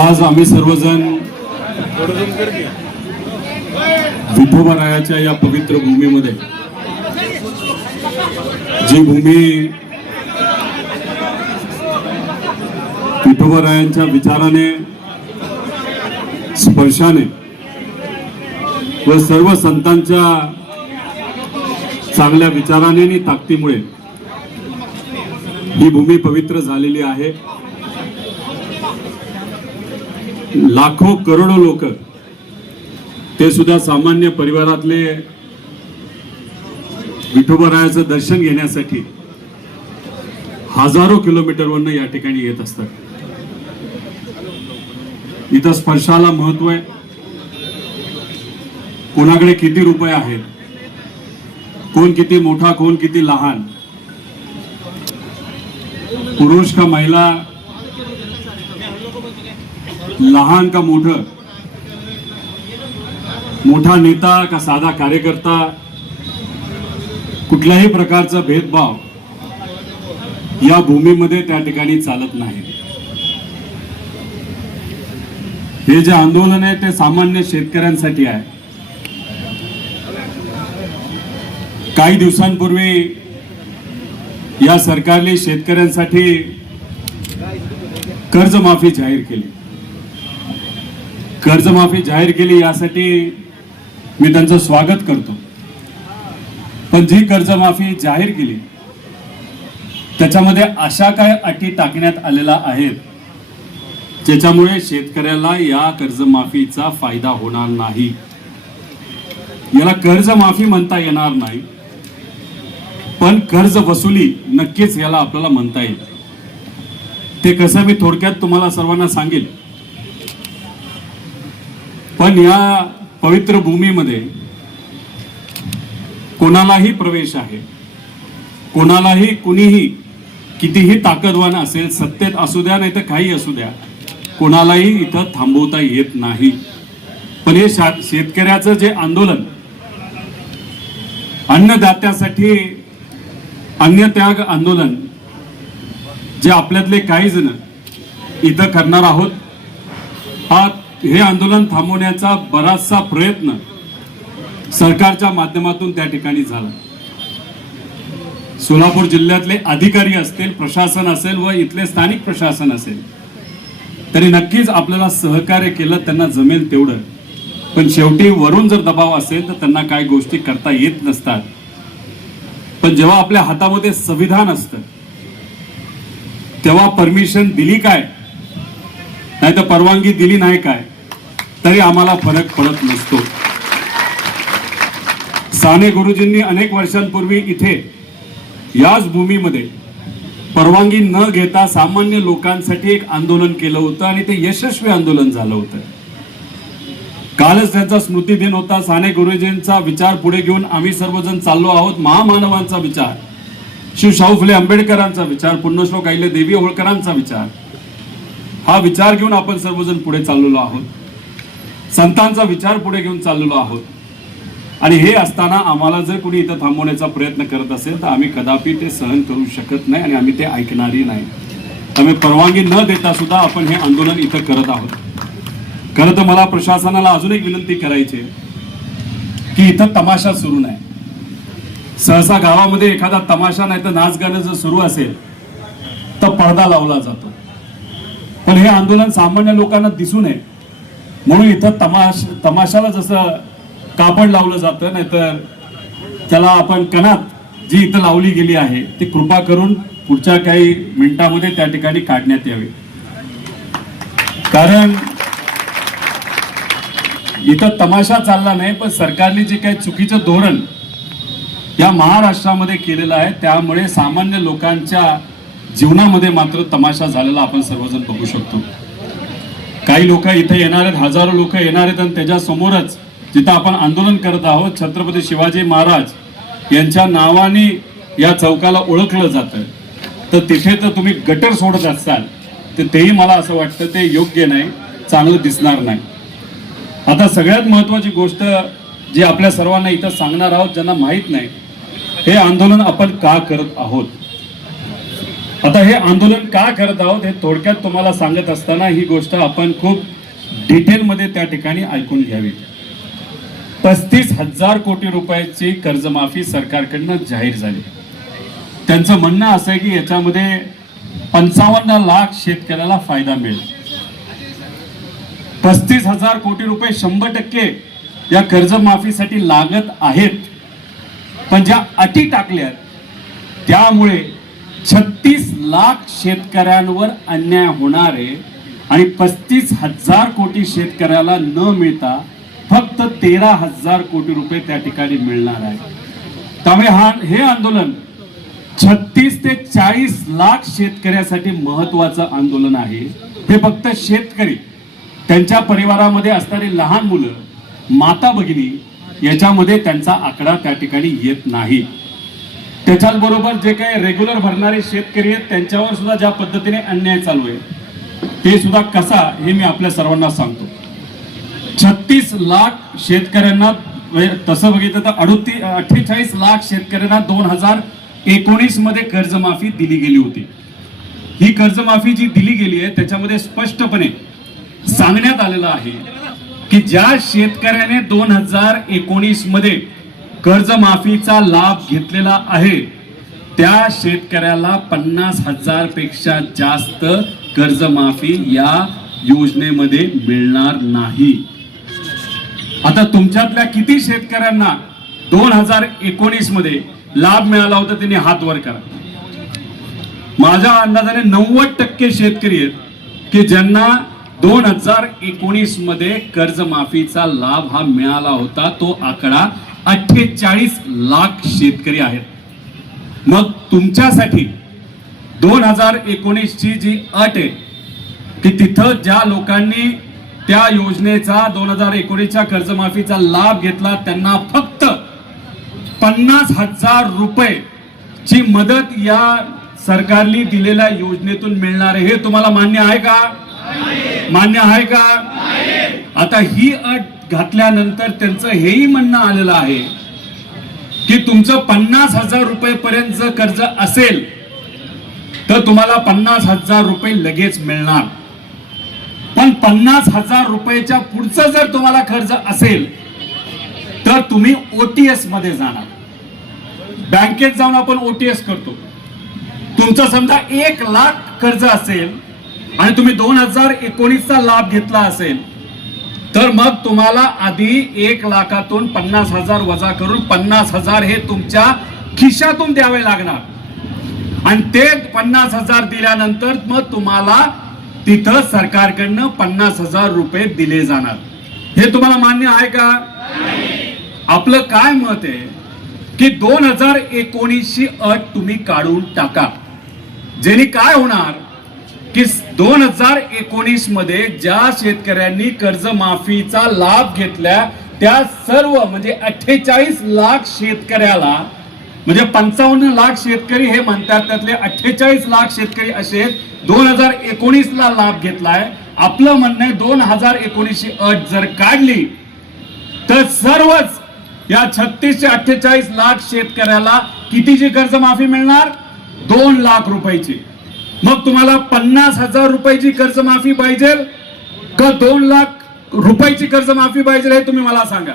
आज आम्ही सर्वजण विठोबारायाच्या या पवित्र भूमीमध्ये, जी भूमी विठोबारायांच्या विचाराने, स्पर्शाने व सर्व संतांच्या चांगल्या विचाराने आणि ताकदीमुळे ही भूमी पवित्र झालेली आहे. लाखो करोडो लोक, ते सुद्धा सामान्य परिवारातले, विठोबारायाचं दर्शन घेण्यासाठी हजारो किलोमीटरवरून या ठिकाणी येत असतात. इथं स्पर्शाला महत्व आहे. कोणाकडे किती रुपये आहेत, कोण किती मोठा, कोण किती लहान, पुरुष का महिला, लहान का मोठं, मोठा नेता का साधा कार्यकर्ता, कुठल्याही प्रकारचा भेदभाव या भूमीमध्ये त्या ठिकाणी चालत नाही. हे जे आंदोलन आहे ते सामान्य शेतकऱ्यांसाठी आहे. काही दिवसांपूर्वी या सरकारने शेतकऱ्यांसाठी कर्जमाफी जाहीर केली. कर्जमाफी जाहीर केली यासाठी मी त्यांचं स्वागत करतो. पण जी कर्जमाफी जाहीर केली त्याच्यामध्ये अशा काय अटी टाकण्यात आलेल्या आहेत ज्याच्यामुळे शेतकऱ्याला या कर्जमाफीचा फायदा होणार नाही. याला कर्जमाफी म्हणता येणार नाही, पण कर्ज वसुली नक्कीच याला आपल्याला म्हणता येईल. ते कसं मी थोडक्यात तुम्हाला सर्वांना सांगेल. पण या पवित्र भूमीमध्ये कोणालाही प्रवेश आहे. कोणालाही, कुणीही कितीही ताकदवान असेल, सत्तेत असू द्या नाही तर काही असू द्या, कोणालाही इथं थांबवता येत नाही. पण हे शेतकऱ्याचं जे आंदोलन, अन्नदात्यासाठी अन्नत्याग आंदोलन, जे आपल्यातले काही जण इथं करणार आहोत, हे आंदोलन थांबवण्याचा बराचसा प्रयत्न सरकारच्या माध्यमातून त्या ठिकाणी झाला. सोलापूर जिल्ह्यातले अधिकारी असतील, प्रशासन असेल व इथले स्थानिक प्रशासन असेल, तरी नक्कीच आपल्याला सहकार्य केलं त्यांना जमेल तेवढं. पण शेवटी वरून जर दबाव असेल तर त्यांना काही गोष्टी करता येत नसतात. पण जेव्हा आपल्या हातामध्ये संविधान असतं तेव्हा परमिशन दिली काय, नाही तर परवानगी दिली नाही काय, तरी आम्हाला फरक पडत नसतो. साने गुरुजींनी अनेक वर्षांपूर्वी इथे याच भूमीमध्ये परवानगी न घेता सामान्य लोकांसाठी एक आंदोलन केलं होतं आणि ते यशस्वी आंदोलन झालं होतं. कालच त्यांचा स्मृती दिन होता. साने गुरुजींचा विचार पुढे घेऊन आम्ही सर्वजण चाललो आहोत. महामानवांचा विचार, शिव शाहू फुले आंबेडकरांचा विचार, पुण्यश्लोक अहिल्यादेवी होळकरांचा विचार, हा विचार घेऊन आपण सर्वजण पुढे चाललेलो आहोत. संतांचा विचार पुढे घेऊन चाललेलो आहोत. आणि हे असताना आम्हाला जर कोणी इथं थांबवण्याचा प्रयत्न करत असेल तर आम्ही कदापि ते सहन करू शकत नाही आणि आम्ही ते ऐकणारही नाही. आम्ही परवानगी न देता सुद्धा आपण हे आंदोलन इथं करत आहोत. खरं तर मला प्रशासनाला अजून एक विनंती करायची आहे की इथं तमाशा सुरू नाही. सहसा गावामध्ये एखादा तमाशा नाही तर नाच गाणं जर सुरू असेल तर पडदा लावला जातो. पण हे आंदोलन सामान्य लोकांना दिसू नये म्हणून इथं तमाशाला जसं कापड लावलं जातं, नाहीतर त्याला आपण कणात जी इथं लावली गेली आहे ती कृपा करून पुढच्या काही मिनिटांमध्ये त्या ठिकाणी काढण्यात यावी. कारण इथं तमाशा चालला नाही, पण सरकारने जे काही चुकीचं धोरण या महाराष्ट्रामध्ये केलेलं आहे त्यामुळे सामान्य लोकांच्या जीवनामध्ये मात्र तमाशा झालेला आपण सर्वजण बघू शकतो. काही लोक इथे येणार आहेत, हजारो लोक येणार आहेत आणि त्याच्या समोरच जिथं आपण आंदोलन करत आहोत छत्रपती शिवाजी महाराज यांच्या नावाने या चौकाला ओळखलं जातं, तर तिथे तर तुम्ही गटर सोडत असाल तर तेही मला असं वाटतं ते योग्य नाही, चांगलं दिसणार नाही. आता सगळ्यात महत्त्वाची गोष्ट जी आपल्या सर्वांना इथं सांगणार आहोत, ज्यांना माहीत नाही हे आंदोलन आपण का करत आहोत. आता हे आंदोलन का करत आहोत हे थोडक्यात तुम्हाला सांगत असताना ही गोष्ट आपण खूप डिटेलमध्ये त्या ठिकाणी ऐकून घ्यावी. 35,000 कोटी रुपयाची कर्जमाफी सरकारकडनं जाहीर झाली. त्यांचं म्हणणं असं आहे की याच्यामध्ये 55 लाख शेतकऱ्याला फायदा मिळेल. 35,000 कोटी रुपये 100% या कर्जमाफीसाठी लागत आहेत, पण ज्या अटी टाकल्यात त्यामुळे 36 लाख शेतकऱ्यांवर अन्याय होणार आहे आणि 35,000 कोटी शेतकऱ्याला न मिळता फक्त 13,000 कोटी रुपये त्या ठिकाणी मिळणार आहे. त्यामुळे हे आंदोलन 36 ते 40 लाख शेतकऱ्यासाठी महत्वाचं आंदोलन आहे. हे फक्त शेतकरी, त्यांच्या परिवारामध्ये असणारी लहान मुलं, माता भगिनी याच्यामध्ये त्यांचा आकडा त्या ठिकाणी येत नाही. त्याच्याच बरोबर जे काही रेग्युलर भरणारे शेतकरी आहेत त्यांच्यावर सुद्धा ज्या पद्धतीने अन्याय चालू आहे ते सुद्धा कसा हे मी आपल्या सर्वांना सांगतो. 36 लाख शेतकऱ्यांना, तसं बघितलं तर 48 लाख शेतकऱ्यांना 2019 मध्ये कर्जमाफी दिली गेली होती. ही कर्जमाफी जी दिली गेली आहे त्याच्यामध्ये स्पष्टपणे सांगण्यात आलेलं आहे की ज्या शेतकऱ्याने 2019 मध्ये कर्जमाफीचा लाभ घेतलेला आहे त्या शेतकऱ्याला 50,000 पेक्षा जास्त कर्जमाफी या योजनेमध्ये मिळणार नाही. आता तुमच्यातल्या किती शेतकऱ्यांना 2019 मध्ये लाभ मिळाला होता त्यांनी हात वर करा. माझ्या अंदाजाने 90% शेतकरी आहेत की ज्यांना 2019 मध्ये कर्जमाफीचा लाभ हा मिळाला होता. तो आकडा 48 लाख शेतकरी आहेत. मग तुमच्यासाठी 2019 ची जी अट आहे की तिथं ज्या लोकांनी त्या योजनेचा 2019च्या कर्जमाफीचा लाभ घेतला त्यांना फक्त 50,000 रुपये ची मदत या सरकारने दिलेल्या योजनेतून मिळणार आहे. हे तुम्हाला मान्य आहे का? मान्य आहे का? आता ही अट घातल्यानंतर त्यांचं हेही म्हणणं आलेलं आहे की तुमचं 50,000 रुपये पर्यंत जर कर्ज असेल तर तुम्हाला 50,000 रुपये लगेच मिळणार. पण 50,000 रुपयाच्या पुढचं जर तुम्हाला कर्ज असेल तर तुम्ही ओटीएस मध्ये जाणार. बँकेत जाऊन आपण ओटीएस करतो. तुमचं समजा 1 लाख कर्ज असेल आणि तुम्ही 2019चा लाभ घेतला असेल तर मग तुम्हाला आधी 1 लाखातून 50,000 वजा करून 50,000 हे तुमच्या खिशातून द्यावे लागणार आणि ते 50,000 दिल्यानंतर मग तुम्हाला तिथं सरकारकडनं 50,000 रुपये दिले जाणार. हे तुम्हाला मान्य आहे का? आपलं काय मत आहे की 2019 ची अट तुम्ही काढून टाका. जेणे काय होणार की 2019 मध्ये ज्या शेतकऱ्यांनी कर्जमाफीचा लाभ घेतला त्या सर्व म्हणजे 48 लाख शेतकऱ्याला, म्हणजे 55 लाख शेतकरी हे म्हणतात त्यातले 48 लाख शेतकरी असे 2019 ला लाभ घेतलाय. आपलं म्हणणं आहे 2019 ची अट जर काढली तर सर्वच या 36 ते 48 लाख शेतकऱ्याला कितीची कर्जमाफी मिळणार? 2 लाख रुपयाची. मग तुम्हाला 50,000 रुपयाची कर्जमाफी पाहिजे का 2 लाख रुपयाची कर्जमाफी पाहिजे हे तुम्ही मला सांगा.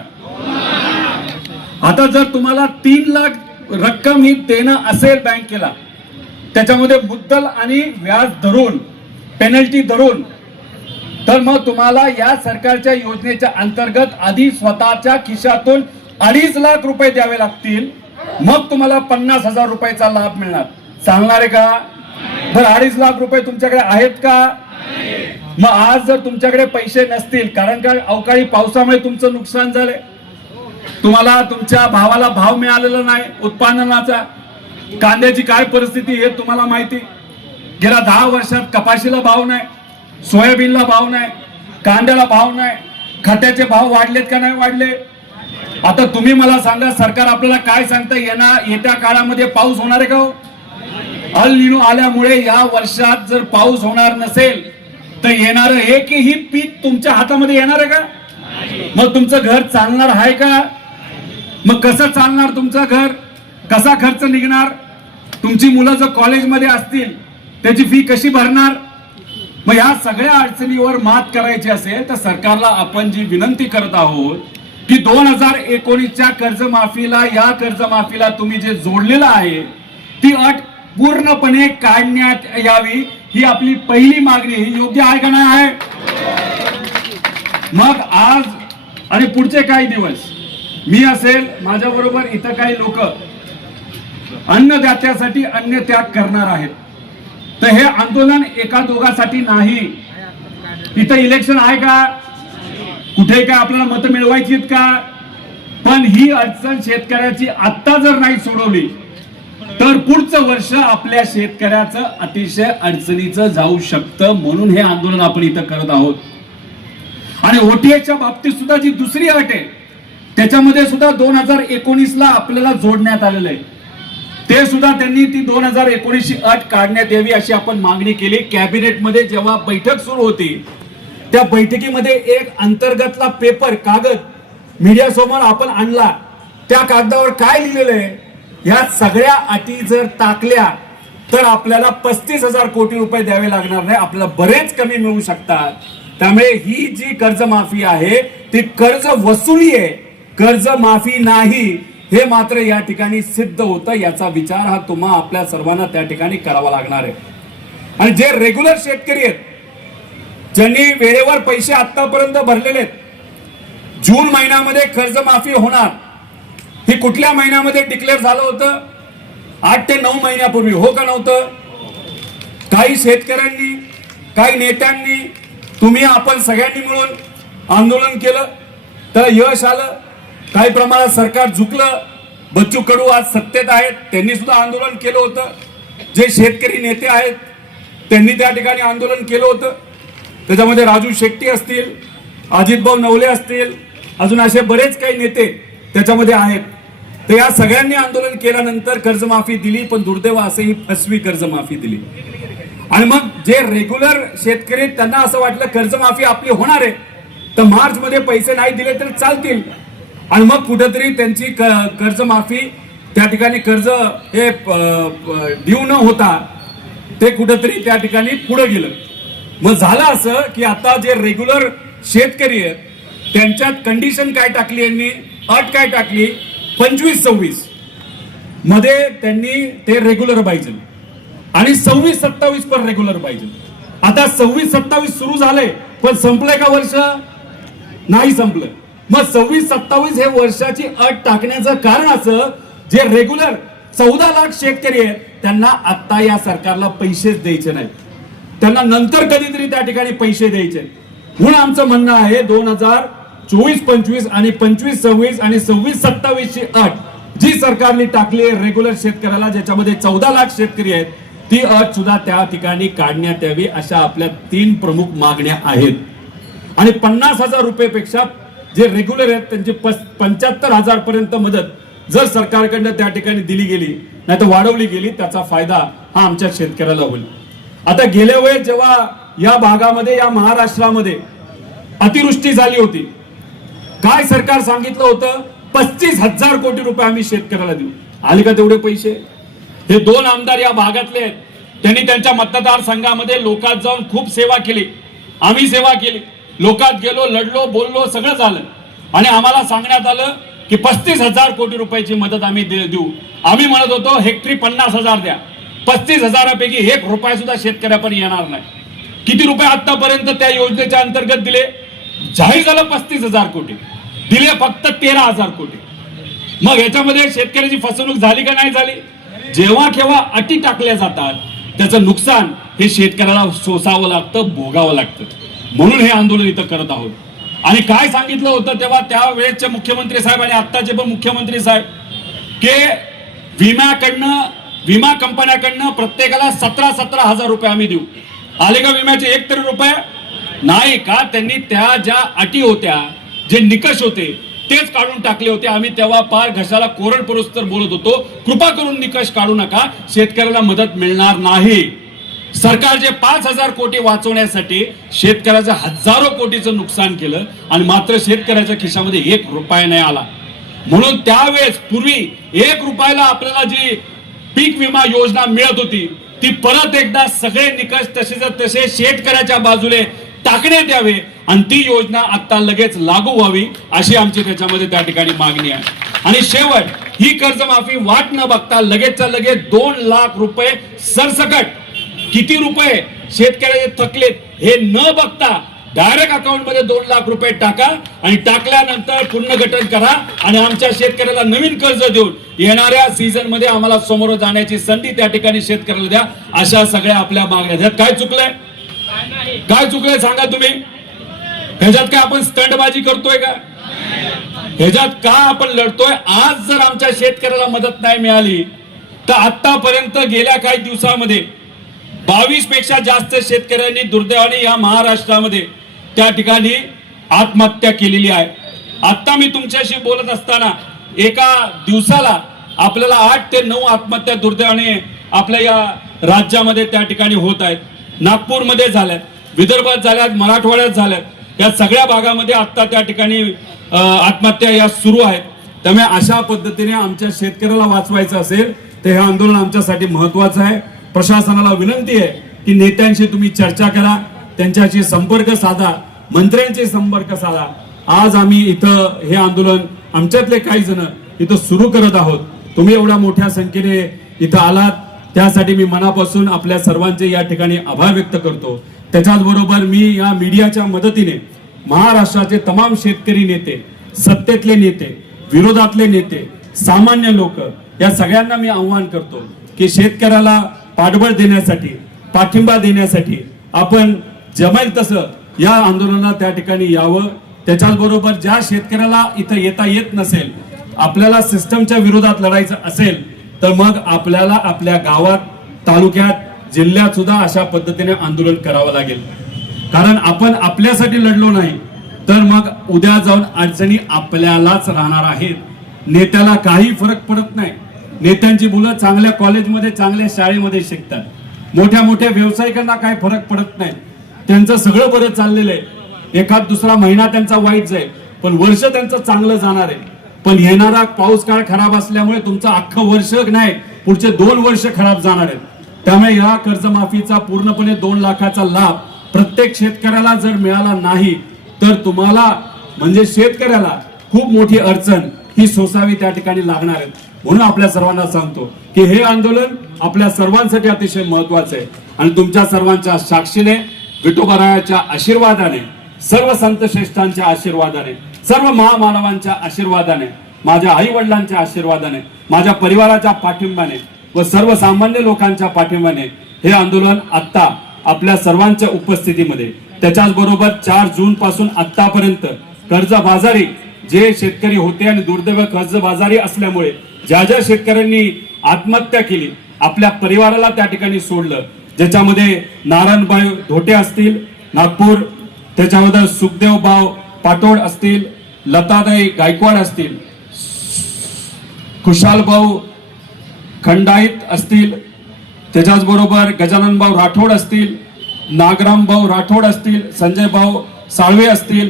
आता जर तुम्हाला 3 लाख रक्कम ही देणं असेल बँकेला, त्याच्यामध्ये मुद्दल आणि व्याज धरून, पेनल्टी धरून, तर मग तुम्हाला या सरकारच्या योजनेच्या अंतर्गत आधी स्वतःच्या खिशातून 2.5 लाख रुपये द्यावे लागतील. मग तुम्हाला 50,000 रुपयाचा लाभ मिळणार. चालणार आहे का? बरं, 2.5 लाख रुपये तुमच्याकडे आहेत का? मग आज जर तुमच्याकडे पैसे नसतील, कारण का अवकाळी पावसामुळे तुमचं नुकसान झालंय, तुम्हाला तुमच्या भावाला भाव मिळालेला नाही उत्पादनाचा, कांद्याची काय परिस्थिती हे तुम्हाला माहिती. गेल्या 10 वर्षात कपाशीला भाव नाही, सोयाबीनला भाव नाही, कांद्याला भाव नाही, खताचे भाव वाढलेत का नाही वाढले? आता तुम्ही मला सांगा, सरकार आपल्याला काय सांगतं, येत्या काळामध्ये पाऊस होणार आहे का? अल निनो आल्यामुळे या वर्षात जर पाऊस होणार नसेल तर येणारं एकही पीक तुमच्या हातामध्ये येणार आहे का? मग तुमचं घर चालणार आहे का? मग कसं चालणार तुमचं घर? कसा खर्च निघणार? तुमची मुलं जर कॉलेजमध्ये असतील त्याची फी कशी भरणार? मग ह्या सगळ्या अडचणीवर मात करायची असेल तर सरकारला आपण जी विनंती करत आहोत की 2019च्या कर्जमाफीला, या कर्जमाफीला तुम्ही जे जोडलेलं आहे ती अट पूर्णपणे काढण्यात यावी, ही आपली पहिली मागणी. ही योग्य आहे का नाही आहे? मग आज आणि पुढचे काही दिवस मी असेल, माझ्या बरोबर इथं काही लोक अन्नदात्यासाठी अन्न त्याग करणार आहेत. तर हे आंदोलन एका दोघासाठी नाही. इथं इलेक्शन आहे का? कुठे काय आपल्याला मतं मिळवायची का? पण ही अडचण शेतकऱ्याची आत्ता जर नाही सोडवली तर पुढचं वर्ष आपल्या शेतकऱ्याचं अतिशय अडचणीचं जाऊ शकतं. म्हणून हे आंदोलन आपण इथं करत आहोत. आणि ओटीएच्या बाबतीत सुद्धा जी दुसरी अट आहे त्याच्यामध्ये सुद्धा 2019ला आपल्याला जोडण्यात आलेलं आहे. ते सुद्धा त्यांनी ती 2019ची अट काढण्यात यावी अशी आपण मागणी केली. कॅबिनेटमध्ये जेव्हा बैठक सुरू होती त्या बैठकीमध्ये एक अंतर्गतला पेपर, कागद मीडिया समोर आपण आणला. त्या कागदावर काय लिहिलेलं आहे? या सगळ्या अटी जर टाकल्या तर आपल्याला 35,000 कोटी रुपये द्यावे लागणार नाही, आपल्याला बरेच कमी मिळू शकतात. त्यामुळे ही जी कर्जमाफी आहे ती कर्ज वसुली आहे, कर्जमाफी नाही, हे मात्र या ठिकाणी सिद्ध होतं. याचा विचार हा तुम्हा आपल्या सर्वांना त्या ठिकाणी करावा लागणार आहे. आणि जे रेग्युलर शेतकरी आहेत, ज्यांनी वेळेवर पैसे आतापर्यंत भरलेले आहेत, जून महिन्यामध्ये कर्जमाफी होणार, हे कुठल्या महिन्यामध्ये डिक्लेअर झालं होतं? 8 ते 9 महिन्यापूर्वी. हो का नव्हतं? काही शेतकऱ्यांनी, काही नेत्यांनी, तुम्ही, आपण सगळ्यांनी मिळून आंदोलन केलं, तर यश आलं. काही प्रमाणात सरकार झुकलं. बच्चू कडू आज सत्तेत आहेत, त्यांनी सुद्धा आंदोलन केलं होतं. जे शेतकरी नेते आहेत त्यांनी त्या ठिकाणी आंदोलन केलं होतं. त्याच्यामध्ये राजू शेट्टी असतील, अजितभाऊ नवले असतील, अजून असे बरेच काही नेते त्याच्यामध्ये आहेत. तर या सगळ्यांनी आंदोलन केल्यानंतर कर्जमाफी दिली, पण दुर्दैव असे ही फसवी कर्जमाफी दिली. आणि मग जे रेग्युलर शेतकरी, त्यांना असं वाटलं कर्जमाफी आपली होणार आहे तर मार्च मध्ये पैसे नाही दिले तर चालतील. आणि मग कुठेतरी त्यांची कर्जमाफी, त्या ठिकाणी कर्ज हे देऊ न होता ते कुठेतरी त्या ठिकाणी पुढे गेलं. मग झालं असं की आता जे रेग्युलर शेतकरी आहेत त्यांच्यात कंडिशन काय टाकली, यांनी अट काय टाकली, 25-26 मध्ये त्यांनी ते रेग्युलर पाहिजे आणि 26-27 पण रेग्युलर पाहिजे. आता 26-27 सुरू झाले पण संपलंय का वर्ष? नाही संपलं. मग 26-27 हे वर्षाची अट टाकण्याचं कारण असं, जे रेग्युलर 14 लाख शेतकरी आहेत त्यांना आता या सरकारला पैसेच द्यायचे नाही, त्यांना नंतर कधीतरी त्या ठिकाणी पैसे द्यायचे. म्हणून आमचं म्हणणं आहे 2024-25 आणि 25-26 आणि 26-27 ची अट जी सरकारने टाकली आहे रेग्युलर शेतकऱ्याला, ज्याच्यामध्ये 14 लाख शेतकरी आहेत, ती अट सुद्धा त्या ठिकाणी काढण्यात यावी अशा आपल्या 3 प्रमुख मागण्या आहेत. आणि 50,000 रुपयेपेक्षा जे रेग्युलर आहेत त्यांची 75,000 पर्यंत मदत जर सरकारकडनं त्या ठिकाणी दिली गेली, नाही तर वाढवली गेली, त्याचा फायदा हा आमच्या शेतकऱ्याला होईल. आता गेल्या वेळेस जेव्हा या भागामध्ये, या महाराष्ट्रामध्ये अतिवृष्टी झाली होती, काय सरकार सांगितलं होतं? 35,000 कोटी रुपये आम्ही शेतकऱ्याला देऊ. आले का तेवढे पैसे? हे 2 आमदार या भागातले आहेत, त्यांनी त्यांच्या मतदारसंघामध्ये लोकात जाऊन खूप सेवा केली. आम्ही सेवा केली, लोकात गेलो, लढलो, बोललो, सगळं झालं. आणि आम्हाला सांगण्यात आलं की 35,000 कोटी रुपयाची मदत आम्ही देऊ. आम्ही म्हणत होतो हेक्टरी 50,000 द्या. 35,000पैकी 1 रुपया सुद्धा शेतकऱ्यापर्यंत येणार नाही. किती रुपये आतापर्यंत त्या योजनेच्या अंतर्गत दिले? जाहीर झालं 35,000 कोटी, दिले फक्त 13,000 कोटी. मग याच्यामध्ये शेतकऱ्याची फसवणूक झाली का नाही झाली? जेव्हा केव्हा अटी टाकल्या जातात त्याचं नुकसान हे शेतकऱ्याला सोसावं लागतं, भोगावं लागतं. म्हणून हे आंदोलन इथं करत आहोत. आणि काय सांगितलं होतं तेव्हा त्यावेळेसचे मुख्यमंत्री साहेब आणि आत्ताचे पण मुख्यमंत्री साहेब, की विमा कंपन्याकडनं प्रत्येकाला 17,000 रुपये आम्ही देऊ. आले का विम्याचे 1 तरी रुपये? नाही का? त्यांनी त्या ज्या अटी होत्या, जे निकष होते तेच काढून टाकले होते. आम्ही तेव्हा पार घशाला कोरड परोस्तर बोलत होतो, कृपा करून निकष काढू नका, शेतकऱ्याला मदत मिळणार नाही. सरकारचे 5,000 कोटी वाचवण्यासाठी शेतकऱ्याचं हजारो कोटीचं नुकसान केलं आणि मात्र शेतकऱ्याच्या खिशामध्ये 1 रुपया नाही आला. म्हणून त्यावेळेस पूर्वी 1 रुपयाला आपल्याला जी पीक विमा योजना मिळत होती ती परत एकदा सगळे निकष तसे शेतकऱ्याच्या बाजूने टाकण्यात यावे आणि ती योजना आता लगेच लागू व्हावी अशी आमची त्याच्यामध्ये त्या ठिकाणी मागणी आहे. आणि शेवट ही कर्जमाफी वाट न बघता लगेचच्या लगेच 2 लाख रुपये सरसकट, किती रुपये शेतकऱ्याचे थकलेत हे न बघता डायरेक्ट अकाउंट मध्ये 2 लाख रुपये टाका आणि टाकल्यानंतर पुनर्गठन करा आणि आमच्या शेतकऱ्याला नवीन कर्ज देऊन येणाऱ्या सीझन मध्ये आम्हाला समोर जाण्याची संधी त्या ठिकाणी शेतकऱ्याला द्या. अशा सगळ्या आपल्या मागण्या. ह्यात काय चुकलंय, काय चुकलंय सांगा तुम्ही? ह्याच्यात काय आपण स्टंटबाजी करतोय का? ह्याच्यात का आपण लढतोय? आज जर आमच्या शेतकऱ्याला मदत नाही मिळाली तर आतापर्यंत गेल्या काही दिवसामध्ये 22 पेक्षा जास्त शेतकऱ्यांनी दुर्दैवाने या महाराष्ट्रामध्ये त्या ठिकाणी आत्महत्या केलेली आहे. आता मी तुमच्याशी बोलत असताना एका दिवसाला आपल्याला 8 ते 9 आत्महत्या दुर्दैवाने आपल्या या राज्यामध्ये त्या ठिकाणी होत आहेत. नागपूरमध्ये झाल्यात, विदर्भात झाल्यात, मराठवाड्यात झाल्यात, या सगळ्या भागामध्ये आता त्या ठिकाणी आत्महत्या या सुरू आहेत. त्यामुळे अशा पद्धतीने आमच्या शेतकऱ्याला वाचवायचं असेल तर हे आंदोलन आमच्यासाठी महत्वाचं आहे. प्रशासनाला विनंती आहे की नेत्यांशी तुम्ही चर्चा करा, त्यांच्याशी संपर्क साधा, मंत्र्यांशी संपर्क साधा. आज आम्ही इथं हे आंदोलन आमच्यातले काही जण इथं सुरू करत आहोत. तुम्ही एवढ्या मोठ्या संख्येने इथं आलात त्यासाठी मी मनापासून आपल्या सर्वांचे या ठिकाणी आभार व्यक्त करतो. त्याच्याच बरोबर मी या मीडियाच्या मदतीने महाराष्ट्राचे तमाम शेतकरी नेते, सत्तेतले नेते, विरोधातले नेते, सामान्य लोक या सगळ्यांना मी आव्हान करतो की शेतकऱ्याला पाठबळ देण्यासाठी, पाठिंबा देण्यासाठी आपण जमेल तसं या आंदोलनाला त्या ठिकाणी यावं. त्याच्याच बरोबर ज्या शेतकऱ्याला इथं येता येत नसेल, आपल्याला सिस्टमच्या विरोधात लढायचं असेल तर मग आपल्याला आपल्या गावात, तालुक्यात, जिल्ह्यात सुद्धा अशा पद्धतीने आंदोलन करावं लागेल. कारण आपण आपल्यासाठी लढलो नाही तर मग उद्या जाऊन अडचणी आपल्यालाच राहणार आहेत. नेत्याला काही फरक पडत नाही. नेत्यांची मुलं चांगल्या कॉलेजमध्ये, चांगल्या शाळेमध्ये शिकतात. मोठ्या मोठ्या व्यावसायिकांना काय फरक पडत नाही. त्यांचं सगळं बरं चाललेलं आहे. एखाद दुसरा महिना त्यांचा वाईट जाईल पण वर्ष त्यांचं चांगलं जाणार आहे. पण येणारा पाऊस काळ खराब असल्यामुळे तुमचं अख्खं वर्ष नाही, पुढचे 2 वर्ष खराब जाणार आहेत. त्यामुळे या कर्जमाफीचा पूर्णपणे 2 लाखाचा लाभ प्रत्येक शेतकऱ्याला जर मिळाला नाही तर तुम्हाला म्हणजे शेतकऱ्याला खूप मोठी अडचण ही सोसावी त्या ठिकाणी लागणार आहे. म्हणून आपल्या सर्वांना सांगतो की हे आंदोलन आपल्या सर्वांसाठी अतिशय महत्वाचं आहे. आणि तुमच्या सर्वांच्या साक्षीने, विठोबारायाच्या आशीर्वादाने, सर्व संत श्रेष्ठांच्या आशीर्वादाने, सर्व महामानवांच्या आशीर्वादाने, माझ्या आई वडिलांच्या आशीर्वादाने, माझ्या परिवाराच्या पाठिंब्याने व सर्वसामान्य लोकांच्या पाठिंब्याने हे आंदोलन आता आपल्या सर्वांच्या उपस्थितीमध्ये, त्याच्याच बरोबर 4 जून पासून आतापर्यंत कर्जबाजारी जे शेतकरी होते आणि दुर्दैव कर्जबाजारी असल्यामुळे ज्या ज्या शेतकऱ्यांनी आत्महत्या केली, आपल्या परिवाराला त्या ठिकाणी सोडलं, ज्याच्यामध्ये नारायणभाई धोटे असतील नागपूर, त्याच्यामध्ये सुखदेव भाऊ पाटोड असतील, लतादाई गायकवाड असतील, खुशाल भाऊ खंडाईत असतील, त्याच्याच बरोबर गजानन भाऊ राठोड असतील, नागराम भाऊ राठोड असतील, संजय भाऊ साळवे असतील,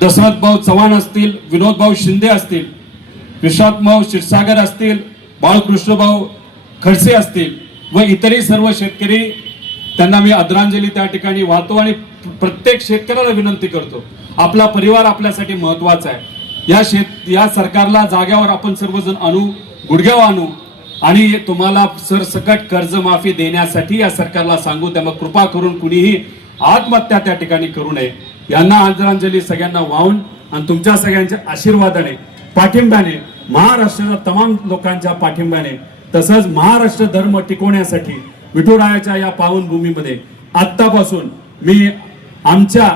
दशरथ भाऊ चव्हाण असतील, विनोद भाऊ शिंदे असतील, विश्वास भाऊ क्षीरसागर असतील, बाळकृष्ण भाऊ खडसे असतील व इतरही सर्व शेतकरी, त्यांना मी आदरांजली त्या ठिकाणी वाहतो. आणि प्रत्येक शेतकऱ्याला विनंती करतो, आपला परिवार आपल्यासाठी महत्वाचा आहे. या सरकारला जाग्यावर आपण सर्वजण आणू, गुडघ्यावर आणू आणि तुम्हाला सरसकट कर्जमाफी देण्यासाठी या सरकारला सांगू. त्यामुळे कृपा करून कुणीही आत्महत्या त्या ठिकाणी करू नये. यांना आदरांजली सगळ्यांना वाहून आणि तुमच्या सगळ्यांच्या आशीर्वादाने, पाठिंब्याने, महाराष्ट्राच्या तमाम लोकांच्या पाठिंब्याने, तसंच महाराष्ट्र धर्म टिकवण्यासाठी विठुरायाच्या या पावनभूमीमध्ये आत्तापासून मी आमच्या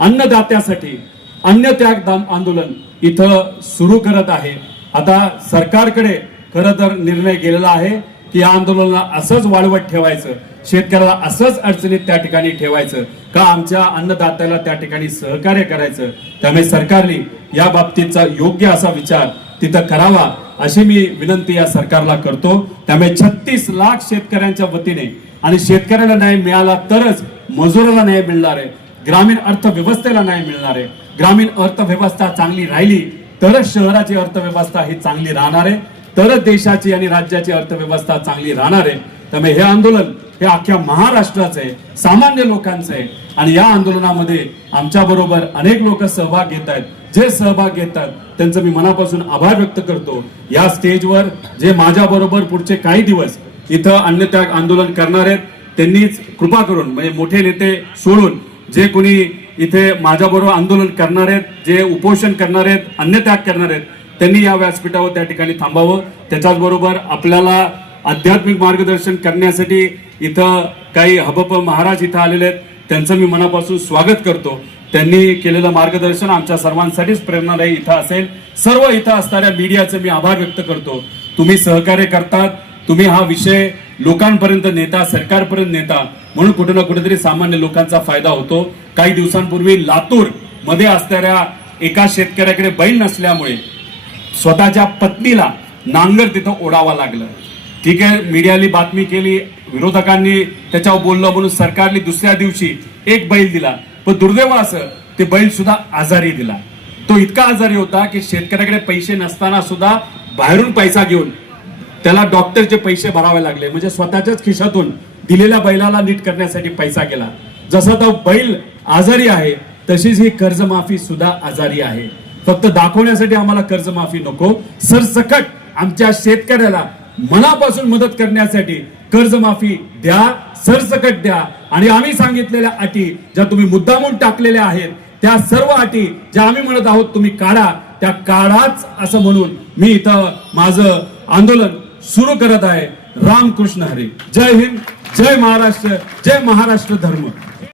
अन्नदात्यासाठी अन्न त्याग आंदोलन इथं सुरू करत आहे. आता सरकारकडे खरं तर निर्णय गेलेला आहे की या आंदोलनाला असंच वाढवत ठेवायचं, शेतकऱ्याला असंच अडचणीत त्या ठिकाणी ठेवायचं का आमच्या अन्नदात्याला त्या ठिकाणी सहकार्य करायचं. त्यामुळे सरकारने या बाबतीतचा योग्य असा विचार तिथं करावा अशी मी विनंती या सरकारला करतो. त्यामुळे 36 लाख शेतकऱ्यांच्या वतीने आणि शेतकऱ्याला न्याय मिळाला तरच मजुराला न्याय मिळणार आहे, ग्रामीण अर्थव्यवस्थेला न्याय मिळणार आहे. ग्रामीण अर्थव्यवस्था चांगली राहिली तरच शहराची अर्थव्यवस्था ही चांगली राहणार आहे, तरच देशाची आणि राज्याची अर्थव्यवस्था चांगली राहणार आहे. त्यामुळे हे आंदोलन हे अख्ख्या महाराष्ट्राचं आहे, सामान्य लोकांचं आहे. आणि या आंदोलनामध्ये आमच्या बरोबर अनेक लोक सहभाग घेत आहेत. जे सहभाग घेतात त्यांचं मी मनापासून आभार व्यक्त करतो. या स्टेजवर जे माझ्या बरोबर पुढचे काही दिवस इथं अन्नत्याग आंदोलन करणार आहेत, त्यांनीच कृपा करून म्हणजे मोठे नेते सोडून जे कोणी इथे माझ्याबरोबर आंदोलन करणार आहेत, जे उपोषण करणार आहेत, अन्नत्याग करणार आहेत, त्यांनी या व्यासपीठावर त्या ठिकाणी थांबावं. त्याच्याच बरोबर आपल्याला आध्यात्मिक मार्गदर्शन करण्यासाठी इथं काही हबप महाराज इथं आलेले आहेत, त्यांचं मी मनापासून स्वागत करतो. त्यांनी केलेलं मार्गदर्शन आमच्या सर्वांसाठीच प्रेरणादायी इथं असेल. सर्व इथं असणाऱ्या मीडियाचे मी आभार व्यक्त करतो. तुम्ही सहकार्य करतात, तुम्ही हा विषय लोकांपर्यंत नेता, सरकारपर्यंत नेता, म्हणून कुठे ना कुठेतरी सामान्य लोकांचा फायदा होतो. काही दिवसांपूर्वी लातूर मध्ये असणाऱ्या एका शेतकऱ्याकडे बैल नसल्यामुळे स्वतःच्या पत्नीला नांगर तिथं ओढावं लागलं. ठीक आहे, मीडियाने बातमी केली, विरोधकांनी त्याच्यावर बोललं म्हणून सरकारने दुसऱ्या दिवशी एक बैल दिला. पण दुर्दैव असं ते बैल सुद्धा आजारी दिला. तो इतका आजारी होता की शेतकऱ्याकडे पैसे नसताना सुद्धा बाहेरून पैसा घेऊन त्याला डॉक्टरचे पैसे भरावे लागले. म्हणजे स्वतःच्याच खिशातून दिलेल्या बैलाला नीट करण्यासाठी पैसा गेला. जसा तो बैल आजारी आहे तशीच ही कर्जमाफी सुद्धा आजारी आहे. फक्त दाखवण्यासाठी आम्हाला कर्जमाफी नको, सरसकट आमच्या शेतकऱ्याला मनापासून मदत करण्यासाठी कर्जमाफी द्या, सरसकट द्या. आणि आम्ही सांगितलेल्या अटी ज्या तुम्ही मुद्दामून टाकलेल्या आहेत त्या सर्व अटी ज्या आम्ही म्हणत आहोत तुम्ही काढा, त्या काढाच असं म्हणून मी इथं माझं आंदोलन सुरू करत आहे. रामकृष्ण हरी. जय हिंद, जय महाराष्ट्र, जय महाराष्ट्र धर्म.